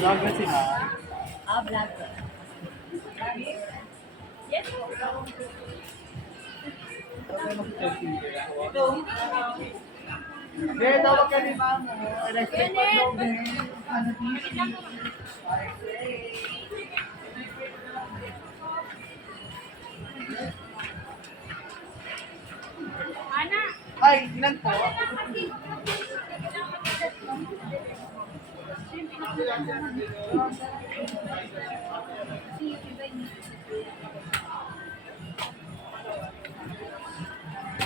Vlogger sila. Ah, vlogger. Yes. Kaya tawag ka ni Ma'am. Electric pa daw. Ana. Ay, ilan po?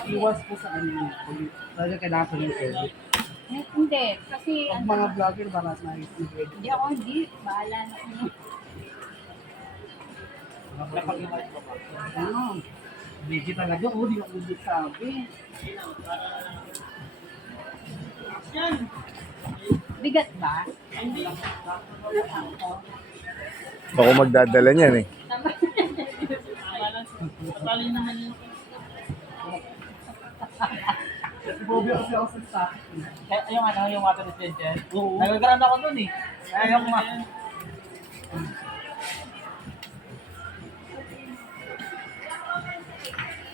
Iwas po sa ano. Talaga kailangan po yung service. Hindi. Kasi, Pag mga vlogger, baras na yung hindi ako hindi. Bahala na kami. napag-iwas ko ba? Ano? Hindi talaga. Oh, di ako ulit sabi. Bigat ba? Ako magdadala niyan eh. Bobby kasi ako sa Yung ano, yung water dispenser. Oo. Nagagaran ako dun eh. Ayaw ko nga.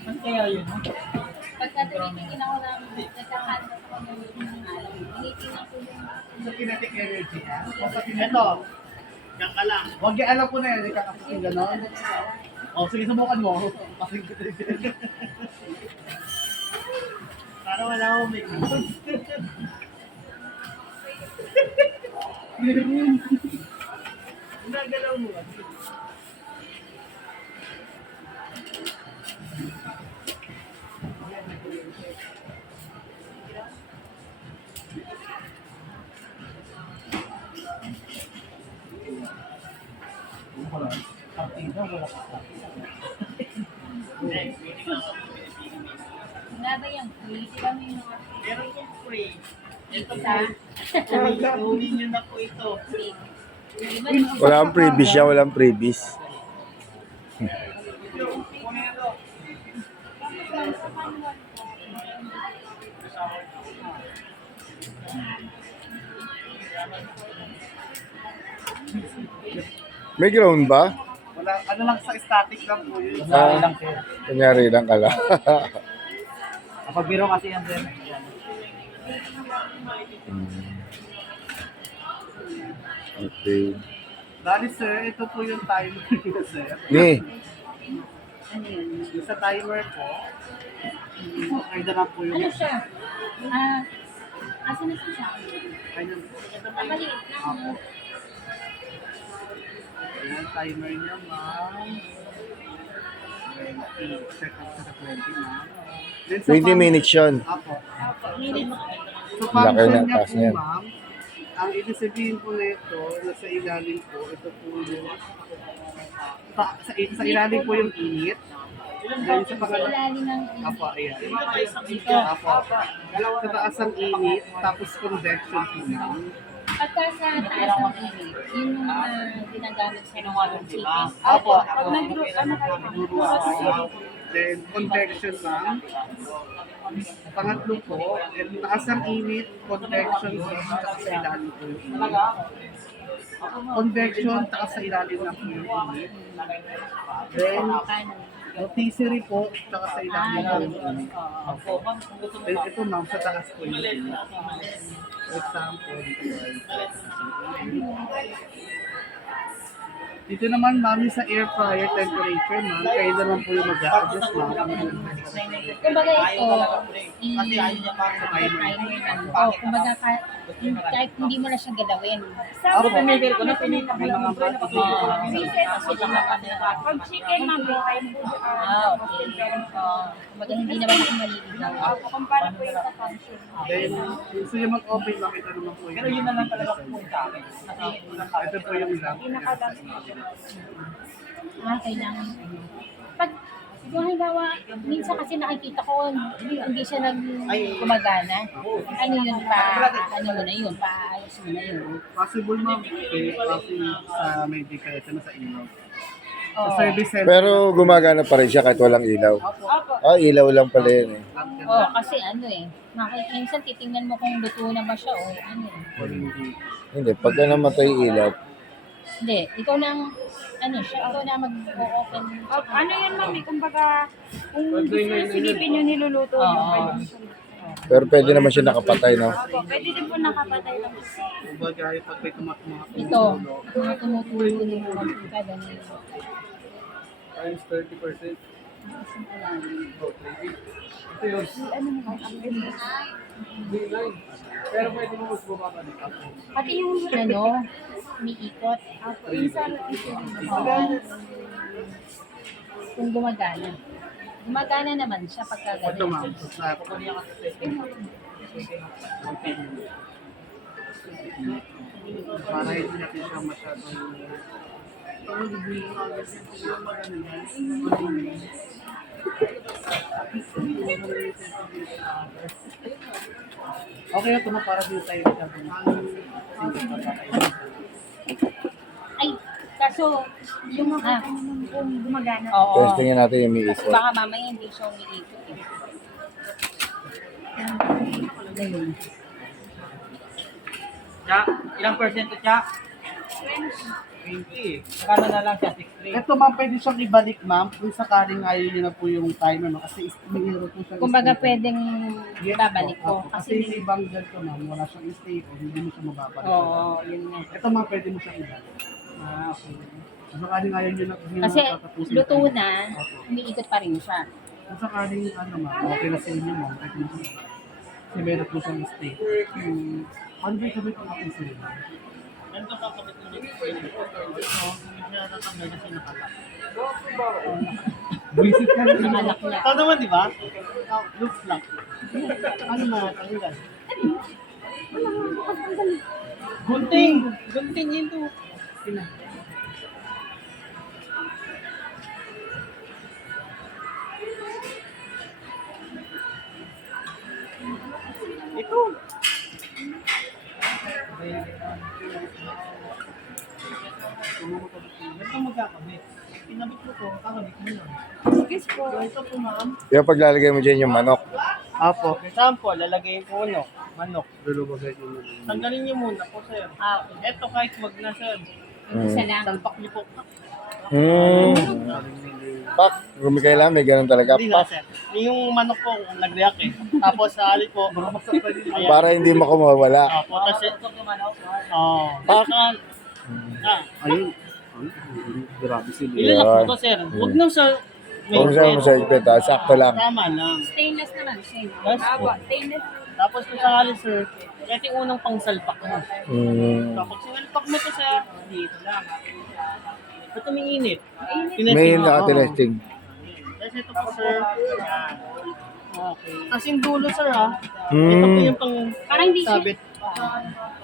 Ano kaya yun? Pagka tumitingin ako ng nagkakanta ako ng alam, tinitingnan ko yung Sa kinetic energy niya. Basta ito. Yan ka lang. Huwag yung alam ko na yan. Ikakapit gano'n. O, sige, subukan mo. Pasing ko din. Para wala akong may Nagalaw mo. nga ba yung free? Di ba may mga Meron kong free. Ito sa Uwi niyo na po ito. free? Di ba Walang freebies siya, walang freebies. May ground ba? Wala, ano lang sa static lang po yun. Sorry lang sir. Kunyari lang ka lang. Kapag biro kasi yan sir. Yan. Okay. Dali sir, ito po yung timer niya sir. Ni, Yung sa timer po, ay na lang po yung ano siya? Ah, asa na siya? ayun. Ah, maliit lang. Ayan, timer niya ma'am. 20 seconds na 20 ma'am. Then, sa 20 minutes yun. Apo. Minute. So, Laki function na, niya taas po niyan. ma'am, ang ibig sabihin po na ito, nasa ilalim po, ito po yung, sa ilalim po yung init. Then sa Sa pangalawa, ilalim ng apo, ayan. dito. Apo. Sa taas ang init, tapos convection po ma'am. Pagka sa taas ng init, yun yung mga ginagamit sa mga chicken. Apo. Pag nag-group, ano kayo? Then convection ma'am. Pangatlo po, taas ang init, convection po, tapos sa ilalim po yung init. Convection, taas sa ilalim lang po yung init. Then, rotisserie po, tsaka sa ilalim po yung init. Then, ito ma'am, sa taas po yung init. For example, dito naman ma'am, yung sa air fryer temperature ma'am, kayo naman po yung mag-a-adjust ma'am. Kumbaga ito, i-timer lang. O, kumbaga kahit hindi mo na siya galawin. Apo. Pinigil ko na, pinigil ko lang. Pag chicken, ma'am, ah, okay. Kumbaga hindi naman ako maliligaw. Kumpara po yung sa function. Then, gusto nyo mag-open, makita naman po Pero yun na lang talaga po sa akin. Ito po yung lamp. Ah, kailangan. Pag, yung halimbawa, minsan kasi nakikita ko, hindi siya gumagana. Ano yun, ano mo na yun, paayos mo na yun. Possible ma'am, okay, kasi sa medical, ito na sa ilaw. Sa Oo. service center. pero gumagana pa rin siya kahit walang ilaw. Ah, ilaw lang pala yun eh. Oo, kasi ano eh, minsan titingnan mo kung luto na ba siya o ano eh. O hindi. Hindi, pagka namatay ilaw, Hindi, ikaw nang, ano siya, ikaw na mag-open. Ano yan, ma'am? Kumbaga, kung gusto nyo silipin yung niluluto nyo, Oo. pwede mo siya. Pero pwede naman siya nakapatay, no? Opo, pwede din po nakapatay lang siya. Kumbaga, pag may tumatama Ito, mga tumutulo ng computer, ganun. times 30%. Pero pwede mo mas bumaba dito. Pati yung, ano, umiikot. Minsan, Oo. Kung gumagana. Gumagana naman siya pagka Ito ma'am, ganun. sa kukunin ka sa para hindi natin siya masyadong okay, ito na para dito tayo Ay, kaso, yung mga, kung gumagana. oo. Testingin natin yung Kasi umiikot. baka mamaya hindi siya umiikot. Eh. Ayun. Tsa, ilang percent Tsa? 20. Magkano na lang siya? 63. Ito ma'am, pwede siyang ibalik ma'am kung sakaling ayaw niyo na po yung timer, no? Kasi may hero po siyang Kumbaga stable. pwedeng Yes, babalik po. ko. Kasi Kasi, yung ibang ganito ma'am, wala siyang stable, hindi mo siya mababalik. oo, yun nga. Ito ma'am, pwede mo siyang ibalik. Okay. Kung sakaling ayaw niyo na Kasi tatapusin luto tayo. na, Opo. umiikot pa rin siya. Kung sakaling ano ma'am, okay na sa inyo ma'am, pwede mo siya. Kasi meron po siyang stable. Ano ba yung sabi ko natin sa inyo? Ganito kakabit mo dito sa inyo. Hindi siya natanggal kasi nakatap. Buisit ka rin. Nakalak niya. Ito naman, di ba? Looks lang. Ano na, tanggal? Gunting! Gunting yun to. Sina? Ito. Ito magkakabit. Pinabit mo to, kakabit mo lang. Yes po. Ito po ma'am. Yung paglalagay mo dyan yung manok. Apo. For example, lalagay ko manok. Lulubagay ko muna. Tanggalin niyo muna po, sir. Ito kahit wag na, sir. Isa lang. Salpak niyo po. Pak, kailangan may ganun talaga. Hindi na, Pak, sir. Yung manok po, nag-react eh. Tapos sa alit po. Ayan. para hindi makumawala. Apo, kasi ito yung manok. Oo. Pak. Ayun. Grabe sila. Yun. Ilan po to, sir? Huwag na sa... Kung saan mo sa ipit, sakto lang. Tama lang. Stainless naman siya. Yes, po. Stainless. Tapos kung sakali, sir, ito yung unang pangsalpak mo. Kapag sinalpak mo to, sir, dito lang. Ba't umiinit? May nakatinesting. Tapos ito po, sir. Yan. Okay. Kasing dulo, sir, ha? Ito po yung pang Parang hindi siya. sabit.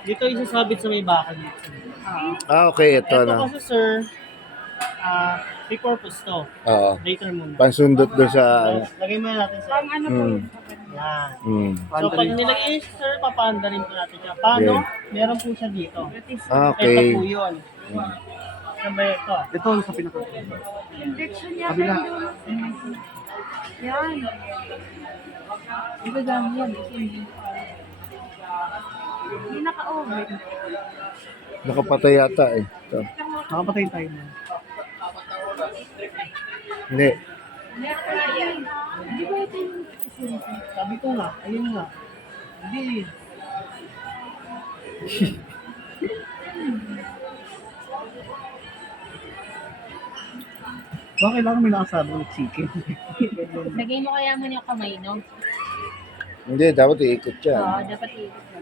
Dito isasabit sa may bakal dito. Okay, ito Ito na. kasi, sir, may purpose to. Oo. Later muna. Pansundot doon sa... Lagay muna natin, sir. Pang ano po Mm. yun? Yan. Mm. So, pag nilagay, sir, papaanda rin po natin siya. Paano? Meron po siya dito. Okay. Ito po yun. Sabay ito. Ito sa pinaka. Injection niya. Kabila. Yan. Iba lang yan. Hindi naka-oven. Nakapatay yata eh. Ito. Nakapatay tayo na. Hindi. Hindi ba ito yung Sabi ko nga, ayun nga. Hindi. Bakit lang may nakasabi ng chicken? Lagay mo kaya muna yung kamay, no? Hindi, dapat iikot siya. Oo, dapat iikot mo.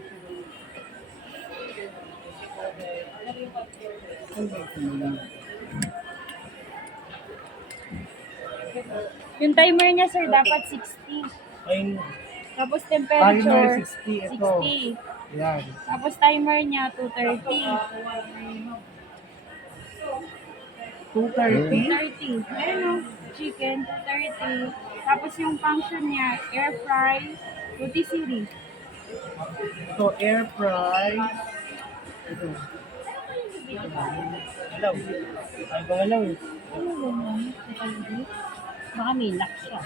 Yung timer niya, sir, dapat 60. Ayun. Tapos Timer temperature, 60. Ito. 60. Yan. Tapos timer niya, 230. 230. 230. Ayun o, chicken, 230. Tapos yung function niya, air fry, rotisserie. Ito, air fry. Ito. Hello. Ay, gumalaw eh. Ano ganyan? Baka may lock siya.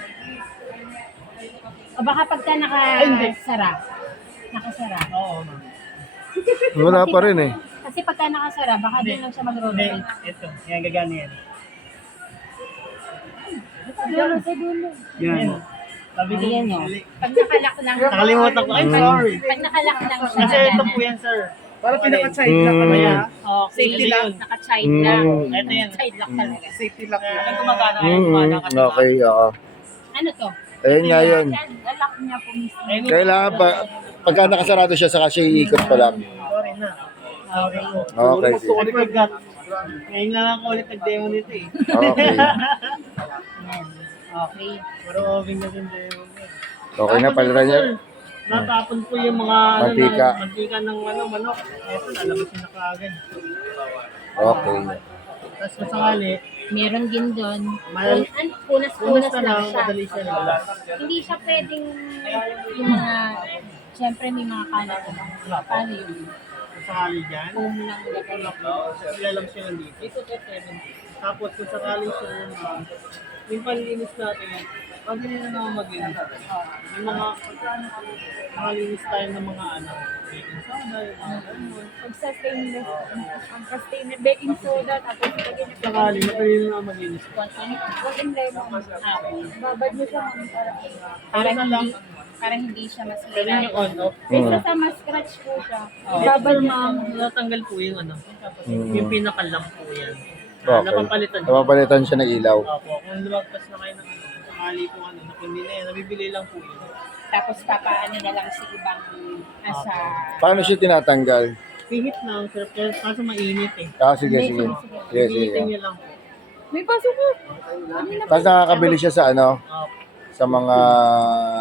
O baka pagka hindi. nakasara. Nakasara. Oo, ma'am. Wala pa rin eh. Kasi pagka nakasara, baka din lang siya Hindi, mag-rotate. ito. Yan, gagana yan. Dulo sa dulo. Yan. Sabi ko, Ayan o. mali. Pag nakalak lang. Nakalimutan ko. I'm sorry. Pag nakalak lang siya. Kasi ito gagana. po yan, sir. Para pinaka-side lock Mm. ano yan. Okay. Safety lock. Naka-side lock. Ito yan. Side lock talaga. Safety lock yan. Ay, gumagana Okay, oo. Ano to? Ayun nga yun. Lalak niya po mismo. Kailangan pa, pagka nakasarado siya, saka siya iikot pa lang. Sorry na. Sorry po. Okay, Gusto ko ulit mag-gut. Ngayon lang ako ulit nag-demo nito eh. Okay. Yan. Okay. Pero okay na din demo niya. Okay na, palitan niya. Natapon po yung mga Mantika. mantika ng manok. Ito, lalabas na kaagad. Okay. Tapos kung sakali, Meron din doon. Mal- Punas punas na lang lang, siya. madali siya lalabas. Hindi siya pwedeng yung mga, siyempre may mga kalat na. Paano yun? Kung sakali dyan, Foam lang gagawin. ilalabas siya nandito. Ito, 70. Tapos kung sakali siya yung panlinis natin, pag hindi na naman maglinis. Yung mga, makalinis tayo ng mga baking soda, yung mga ganun. Pag sa stainless, ang stainless baking soda, tapos lagyan niyo Sakali, madali na naman maglinis. Golden lemon. Babad niyo siya ma'am, Para hindi siya Pwede masira. yung on-off. Kaysa sa mas-scratch po siya. Babal ma'am, natanggal po yung yung pinakalang po yan. Napapalitan. Napapalitan siya ng ilaw. Opo, kung lumagpas na kayo ng sakali po kung hindi na yan, nabibili lang po yun. Tapos papaano na lang sa ibang sa Paano siya tinatanggal? Pihit lang, sir, pero kaso mainit eh. Sige, sige. Sige, sige. Pihitin niyo lang po. May pasok po. Tapos nakakabili siya sa ano? Opo. Sa mga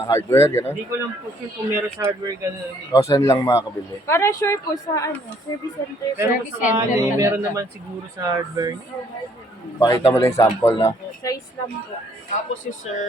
hardware, gano'n? Hindi ko lang po sure kung meron sa hardware gano'n eh. O saan lang makakabili? Para sure po sa service center. Pero kung Service center sakali, talaga. meron naman siguro sa hardware. Pakita mo lang yung sample na. Size lang po. Tapos yung sir,